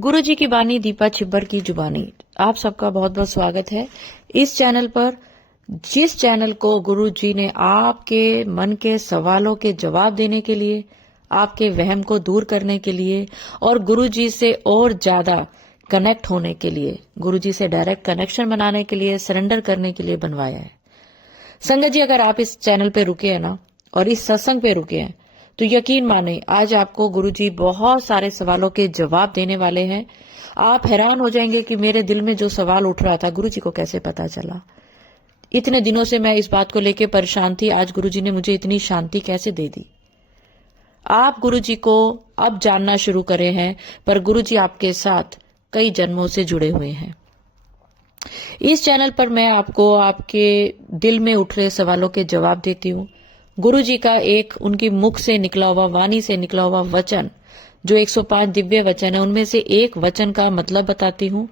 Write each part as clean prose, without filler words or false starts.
गुरु जी की बानी दीपा छिब्बर की जुबानी। आप सबका बहुत बहुत स्वागत है इस चैनल पर, जिस चैनल को गुरु जी ने आपके मन के सवालों के जवाब देने के लिए, आपके वहम को दूर करने के लिए और गुरु जी से और ज्यादा कनेक्ट होने के लिए, गुरु जी से डायरेक्ट कनेक्शन बनाने के लिए, सरेंडर करने के लिए बनवाया है। संगत जी, अगर आप इस चैनल पे रुके हैं ना और इस सत्संग पे रुके हैं तो यकीन माने आज आपको गुरुजी बहुत सारे सवालों के जवाब देने वाले हैं। आप हैरान हो जाएंगे कि मेरे दिल में जो सवाल उठ रहा था गुरुजी को कैसे पता चला। इतने दिनों से मैं इस बात को लेकर परेशान थी, आज गुरुजी ने मुझे इतनी शांति कैसे दे दी। आप गुरुजी को अब जानना शुरू करे हैं, पर गुरुजी आपके साथ कई जन्मों से जुड़े हुए हैं। इस चैनल पर मैं आपको आपके दिल में उठ रहे सवालों के जवाब देती हूँ। गुरु जी का एक उनकी मुख से निकला हुआ, वाणी से निकला हुआ वचन, जो 105 दिव्य वचन है, उनमें से एक वचन का मतलब बताती हूँ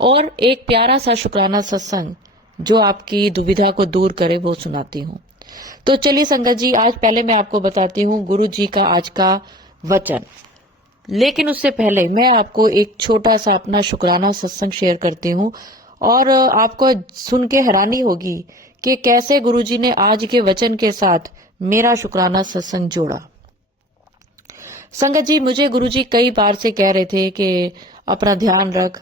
और एक प्यारा सा शुक्राना सत्संग जो आपकी दुविधा को दूर करे वो सुनाती हूँ। तो चलिए संगत जी, आज पहले मैं आपको बताती हूँ गुरु जी का आज का वचन, लेकिन उससे पहले मैं आपको एक छोटा सा अपना शुक्राना सत्संग शेयर करती हूँ और आपको सुन के हैरानी होगी कि कैसे गुरुजी ने आज के वचन के साथ मेरा शुक्राना सत्संग जोड़ा। संगत जी, मुझे गुरुजी कई बार से कह रहे थे कि अपना ध्यान रख,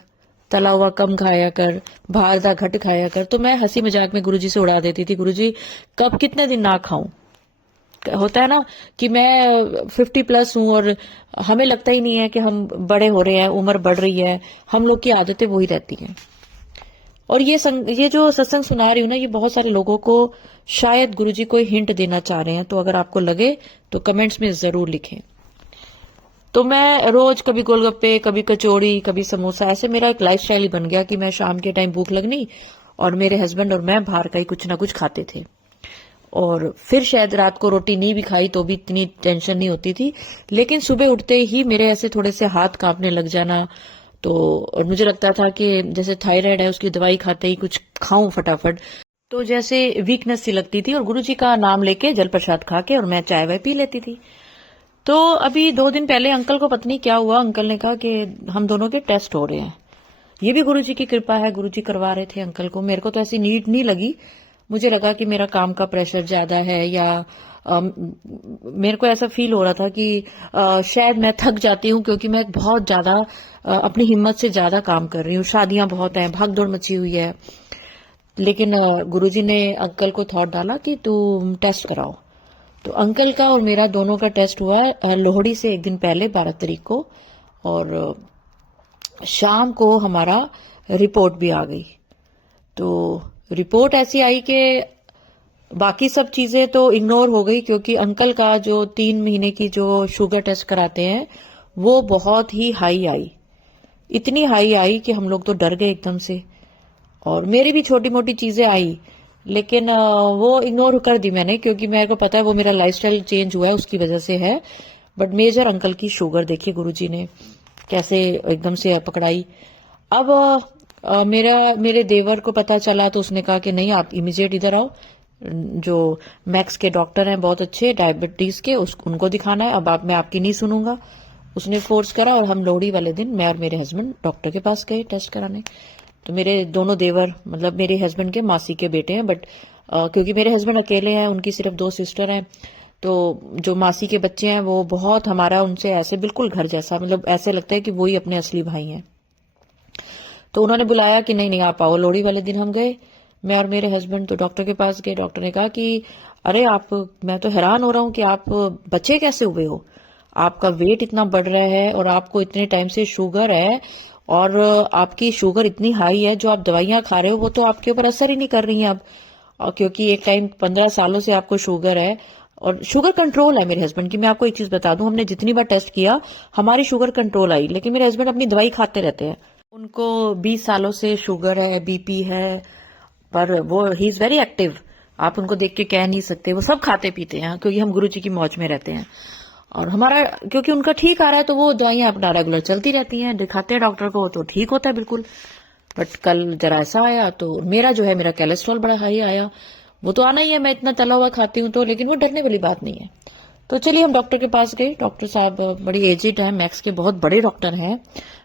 तला हुआ कम खाया कर, बाहर का घट खाया कर। तो मैं हंसी मजाक में गुरुजी से उड़ा देती थी, गुरुजी कब कितने दिन ना खाऊं। होता है ना कि मैं 50 प्लस हूं और हमें लगता ही नहीं है कि हम बड़े हो रहे हैं, उम्र बढ़ रही है, हम लोग की आदतें वही रहती हैं। और ये जो सत्संग सुना रही हूँ ना, ये बहुत सारे लोगों को शायद गुरुजी कोई हिंट देना चाह रहे हैं। तो अगर आपको लगे तो कमेंट्स में जरूर लिखें। तो मैं रोज कभी गोलगप्पे, कभी कचौड़ी, कभी समोसा, ऐसे मेरा एक लाइफस्टाइल बन गया कि मैं शाम के टाइम भूख लगनी और मेरे हस्बैंड और मैं बाहर का ही कुछ ना कुछ खाते थे। और फिर शायद रात को रोटी नहीं भी खाई तो भी इतनी टेंशन नहीं होती थी, लेकिन सुबह उठते ही मेरे ऐसे थोड़े से हाथ कांपने लग जाना। तो और मुझे लगता था कि जैसे थायराइड है, उसकी दवाई खाते ही कुछ खाऊं फटाफट, तो जैसे वीकनेस सी लगती थी। और गुरुजी का नाम लेके जल प्रसाद खा के और मैं चाय वाय पी लेती थी। तो अभी 2 दिन पहले अंकल को पत्नी क्या हुआ, अंकल ने कहा कि हम दोनों के टेस्ट हो रहे हैं। ये भी गुरुजी की कृपा है, गुरुजी करवा रहे थे अंकल को। मेरे को तो ऐसी नीड नहीं लगी, मुझे लगा कि मेरा काम का प्रेशर ज्यादा है या मेरे को ऐसा फील हो रहा था कि शायद मैं थक जाती हूँ, क्योंकि मैं बहुत ज्यादा अपनी हिम्मत से ज्यादा काम कर रही हूँ। शादियां बहुत हैं, भाग दौड़ मची हुई है। लेकिन गुरुजी ने अंकल को थॉट डाला कि तुम टेस्ट कराओ। तो अंकल का और मेरा दोनों का टेस्ट हुआ लोहड़ी से एक दिन पहले, 12 तारीख को, और शाम को हमारा रिपोर्ट भी आ गई। तो रिपोर्ट ऐसी आई कि बाकी सब चीजें तो इग्नोर हो गई, क्योंकि अंकल का जो 3 महीने की जो शुगर टेस्ट कराते हैं वो बहुत ही हाई आई। इतनी हाई आई कि हम लोग तो डर गए एकदम से। और मेरी भी छोटी मोटी चीजें आई, लेकिन वो इग्नोर कर दी मैंने, क्योंकि मेरे को पता है वो मेरा लाइफस्टाइल चेंज हुआ है उसकी वजह से है। बट मेजर अंकल की शुगर देखिए गुरुजी ने कैसे एकदम से पकड़ाई। अब मेरे देवर को पता चला तो उसने कहा कि नहीं, आप इमीडिएट इधर आओ, जो मैक्स के डॉक्टर हैं बहुत अच्छे डायबिटीज के, उनको दिखाना है। अब मैं आपकी नहीं सुनूंगा। उसने फोर्स करा और हम लोहड़ी वाले दिन मैं और मेरे हस्बैंड डॉक्टर के पास गए टेस्ट कराने। तो मेरे दोनों देवर, मतलब मेरे हस्बैंड के मासी के बेटे हैं, बट क्योंकि मेरे हस्बैंड अकेले हैं, उनकी सिर्फ 2 सिस्टर हैं, तो जो मासी के बच्चे हैं वो बहुत हमारा उनसे ऐसे बिल्कुल घर जैसा, मतलब ऐसे लगता है कि वही अपने असली भाई हैं। तो उन्होंने बुलाया कि नहीं नहीं आप आओ। लोहड़ी वाले दिन हम गए, मैं और मेरे हस्बैंड, तो डॉक्टर के पास गए। डॉक्टर ने कहा कि अरे आप, मैं तो हैरान हो रहा हूं कि आप बच्चे कैसे हुए हो, आपका वेट इतना बढ़ रहा है और आपको इतने टाइम से शुगर है, और आपकी शुगर इतनी हाई है, जो आप दवाइयां खा रहे हो वो तो आपके ऊपर असर ही नहीं कर रही हैं अब। और क्योंकि एक टाइम 15 सालों से आपको शुगर है और शुगर कंट्रोल है मेरे हस्बैंड की। मैं आपको एक चीज बता दूं, हमने जितनी बार टेस्ट किया हमारी शुगर कंट्रोल आई, लेकिन मेरे हस्बैंड अपनी दवाई खाते रहते हैं। उनको 20 सालों से शुगर है, बीपी है, पर वो ही इज वेरी एक्टिव। आप उनको देख के कह नहीं सकते, वो सब खाते पीते हैं, क्योंकि हम गुरु जी की मौज में रहते हैं। और हमारा क्योंकि उनका ठीक आ रहा है तो वो दवाइयां अपना रेगुलर चलती रहती हैं, दिखाते हैं डॉक्टर को तो ठीक होता है बिल्कुल। बट कल जरा ऐसा आया तो मेरा जो है, मेरा कोलेस्ट्रॉल बड़ा हाई आया। वो तो आना ही है, मैं इतना तला हुआ खाती हूँ तो, लेकिन वो डरने वाली बात नहीं है। तो चलिए हम डॉक्टर के पास गए। डॉक्टर साहब बड़ी एजिड हैं, मैक्स के बहुत बड़े डॉक्टर हैं,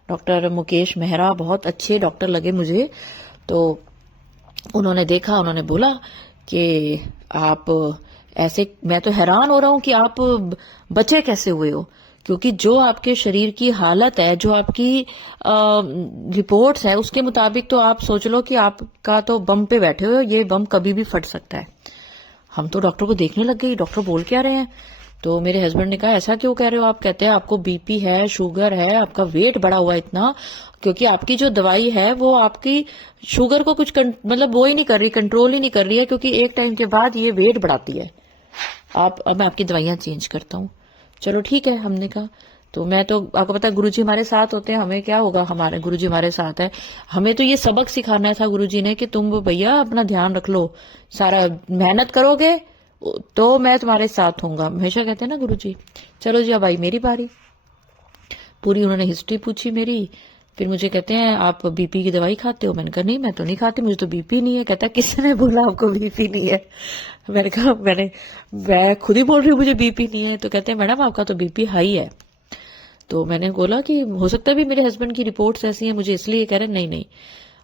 डॉक्टर मुकेश मेहरा बहुत अच्छे डॉक्टर लगे मुझे। तो उन्होंने देखा, उन्होंने बोला कि आप ऐसे, मैं तो हैरान हो रहा हूं कि आप बचे कैसे हुए हो, क्योंकि जो आपके शरीर की हालत है, जो आपकी रिपोर्ट्स है, उसके मुताबिक तो आप सोच लो कि आपका तो बम पे बैठे हो, ये बम कभी भी फट सकता है। हम तो डॉक्टर को देखने लग गए, डॉक्टर बोल क्या रहे हैं। तो मेरे हस्बैंड ने कहा ऐसा क्यों कह रहे हो आप? कहते हैं आपको बीपी है, शुगर है, आपका वेट बढ़ा हुआ है इतना, क्योंकि आपकी जो दवाई है वो आपकी शुगर को कुछ मतलब वो ही नहीं कर रही, कंट्रोल ही नहीं कर रही है, क्योंकि एक टाइम के बाद ये वेट बढ़ाती है। अब मैं आपकी दवाइयां चेंज करता हूँ। चलो ठीक है, हमने कहा। तो मैं तो, आपको पता है गुरुजी हमारे साथ होते हैं, हमें क्या होगा, हमारे गुरुजी हमारे साथ है। हमें तो ये सबक सिखाना था गुरुजी ने कि तुम भैया अपना ध्यान रख लो, सारा मेहनत करोगे तो मैं तुम्हारे साथ होऊंगा, हमेशा कहते हैं ना गुरुजी। चलो जी, अब आई मेरी बारी। पूरी उन्होंने हिस्ट्री पूछी मेरी। फिर मुझे कहते हैं आप बीपी की दवाई खाते हो? मैंने कहा नहीं, मैं तो नहीं खाती, मुझे तो बीपी नहीं है। कहता किसने बोला आपको बीपी नहीं है? मैंने कहा मैं खुद ही बोल रही हूँ मुझे बीपी नहीं है। तो कहते हैं मैडम आपका तो बीपी हाई है। तो मैंने बोला कि हो सकता है भी मेरे हस्बैंड की रिपोर्ट्स ऐसी हैं, मुझे इसलिए कह रहे हैं। नहीं नहीं,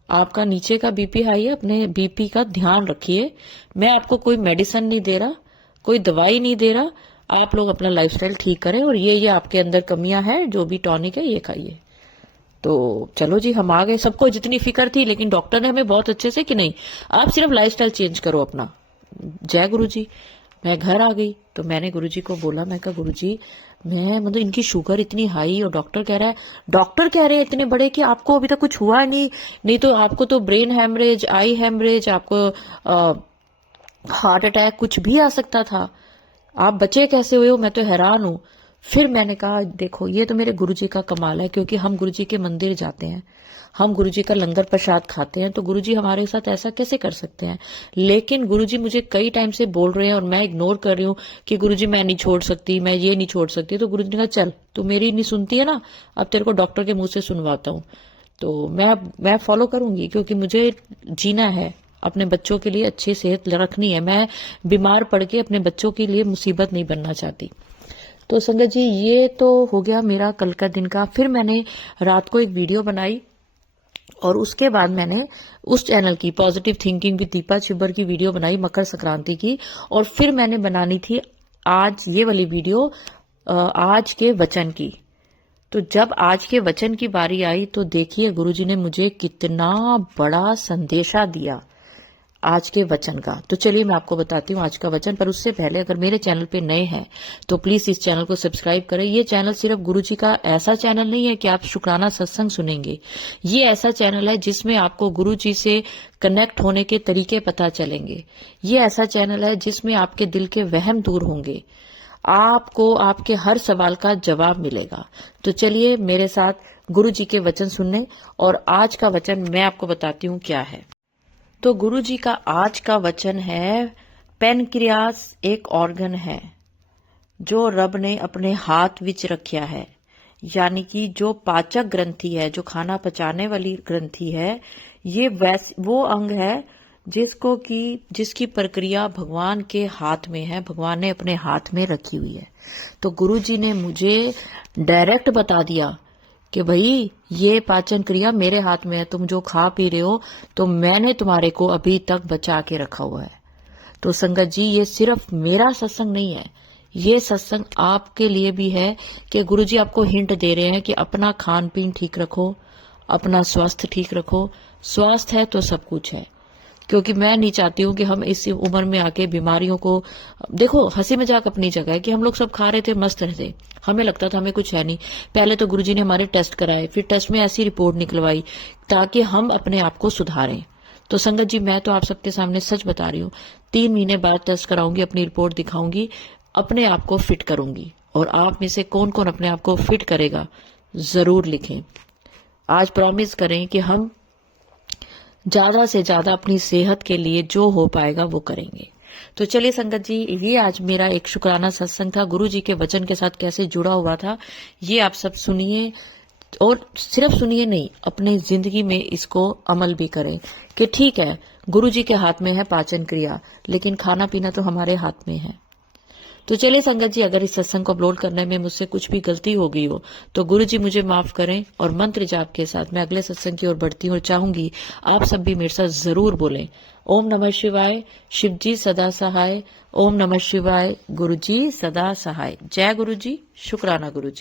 आपका नीचे का बीपी हाई है, अपने बीपी का ध्यान रखिए। मैं आपको कोई मेडिसिन नहीं दे रहा, कोई दवाई नहीं दे रहा, आप लोग अपना लाइफस्टाइल ठीक करें और ये आपके अंदर कमियां हैं, जो भी टॉनिक है ये खाइए। तो चलो जी, हम आ गए। सबको जितनी फिक्र थी, लेकिन डॉक्टर ने हमें बहुत अच्छे से कि नहीं, आप सिर्फ लाइफस्टाइल चेंज करो अपना। जय गुरुजी। मैं घर आ गई तो मैंने गुरुजी को बोला, मैं कहा गुरुजी मैं मतलब इनकी शुगर इतनी हाई और डॉक्टर कह रहे हैं इतने बड़े कि आपको अभी तक कुछ हुआ नहीं तो आपको तो ब्रेन हैमरेज, आई हैमरेज, आपको हार्ट अटैक कुछ भी आ सकता था, आप बचे कैसे हुए हो? मैं तो हैरान हूं। फिर मैंने कहा देखो, ये तो मेरे गुरुजी का कमाल है, क्योंकि हम गुरुजी के मंदिर जाते हैं, हम गुरुजी का लंगर प्रसाद खाते हैं, तो गुरुजी हमारे साथ ऐसा कैसे कर सकते हैं? लेकिन गुरुजी मुझे कई टाइम से बोल रहे हैं और मैं इग्नोर कर रही हूँ कि गुरुजी मैं नहीं छोड़ सकती, मैं ये नहीं छोड़ सकती। तो गुरुजी ने कहा चल तू मेरी नहीं सुनती है ना, अब तेरे को डॉक्टर के मुंह से सुनवाता हूँ। तो मैं फॉलो करूंगी, क्योंकि मुझे जीना है, अपने बच्चों के लिए अच्छी सेहत रखनी है। मैं बीमार पड़ के अपने बच्चों के लिए मुसीबत नहीं बनना चाहती। तो संगत जी, ये तो हो गया मेरा कल का दिन का। फिर मैंने रात को एक वीडियो बनाई और उसके बाद मैंने उस चैनल की positive thinking with Deepa Chhibber की वीडियो बनाई मकर संक्रांति की। और फिर मैंने बनानी थी आज ये वाली वीडियो आज के वचन की। तो जब आज के वचन की बारी आई तो देखिए गुरुजी ने मुझे कितना बड़ा संदेशा दिया आज के वचन का। तो चलिए मैं आपको बताती हूँ आज का वचन। पर उससे पहले अगर मेरे चैनल पे नए हैं तो प्लीज इस चैनल को सब्सक्राइब करें। ये चैनल सिर्फ गुरुजी का ऐसा चैनल नहीं है कि आप शुक्राना सत्संग सुनेंगे। ये ऐसा चैनल है जिसमें आपको गुरुजी से कनेक्ट होने के तरीके पता चलेंगे। ये ऐसा चैनल है जिसमें आपके दिल के वहम दूर होंगे, आपको आपके हर सवाल का जवाब मिलेगा। तो चलिए मेरे साथ गुरुजी के वचन सुनने। और आज का वचन मैं आपको बताती हूँ क्या है। तो गुरुजी का आज का वचन है, पैनक्रियास एक ऑर्गन है जो रब ने अपने हाथ विच रखा है। यानी कि जो पाचक ग्रंथि है, जो खाना पचाने वाली ग्रंथि है, ये वो अंग है जिसकी प्रक्रिया भगवान के हाथ में है, भगवान ने अपने हाथ में रखी हुई है। तो गुरुजी ने मुझे डायरेक्ट बता दिया कि भाई ये पाचन क्रिया मेरे हाथ में है, तुम जो खा पी रहे हो तो मैंने तुम्हारे को अभी तक बचा के रखा हुआ है। तो संगत जी, ये सिर्फ मेरा सत्संग नहीं है, ये सत्संग आपके लिए भी है कि गुरुजी आपको हिंट दे रहे हैं कि अपना खान पीन ठीक रखो, अपना स्वास्थ्य ठीक रखो। स्वास्थ्य है तो सब कुछ है। क्योंकि मैं नहीं चाहती हूँ कि हम इस उम्र में आके बीमारियों को, देखो हंसी मजाक अपनी जगह है कि हम लोग सब खा रहे थे, मस्त रहे थे, हमें लगता था हमें कुछ है नहीं। पहले तो गुरुजी ने हमारे टेस्ट कराए, फिर टेस्ट में ऐसी रिपोर्ट निकलवाई ताकि हम अपने आप को सुधारें। तो संगत जी, मैं तो आप सबके सामने सच बता रही हूँ, 3 महीने बाद टेस्ट कराऊंगी, अपनी रिपोर्ट दिखाऊंगी, अपने आप को फिट करूंगी। और आप में से कौन कौन अपने आप को फिट करेगा जरूर लिखें। आज प्रॉमिस करें कि हम ज्यादा से ज्यादा अपनी सेहत के लिए जो हो पाएगा वो करेंगे। तो चलिए संगत जी, ये आज मेरा एक शुक्राना सत्संग था, गुरु जी के वचन के साथ कैसे जुड़ा हुआ था, ये आप सब सुनिए। और सिर्फ सुनिए नहीं, अपनी जिंदगी में इसको अमल भी करें कि ठीक है गुरु जी के हाथ में है पाचन क्रिया, लेकिन खाना पीना तो हमारे हाथ में है। तो चलिए संगत जी, अगर इस सत्संग को अपलोड करने में मुझसे कुछ भी गलती हो गई हो तो गुरु जी मुझे माफ करें, और मंत्र जाप के साथ मैं अगले सत्संग की ओर बढ़ती हूँ और चाहूंगी आप सब भी मेरे साथ जरूर बोलें, ओम नमः शिवाय, शिव जी सदा सहाय। ओम नमः शिवाय, गुरु जी सदा सहाय। जय गुरु जी, शुक्राना गुरु जी।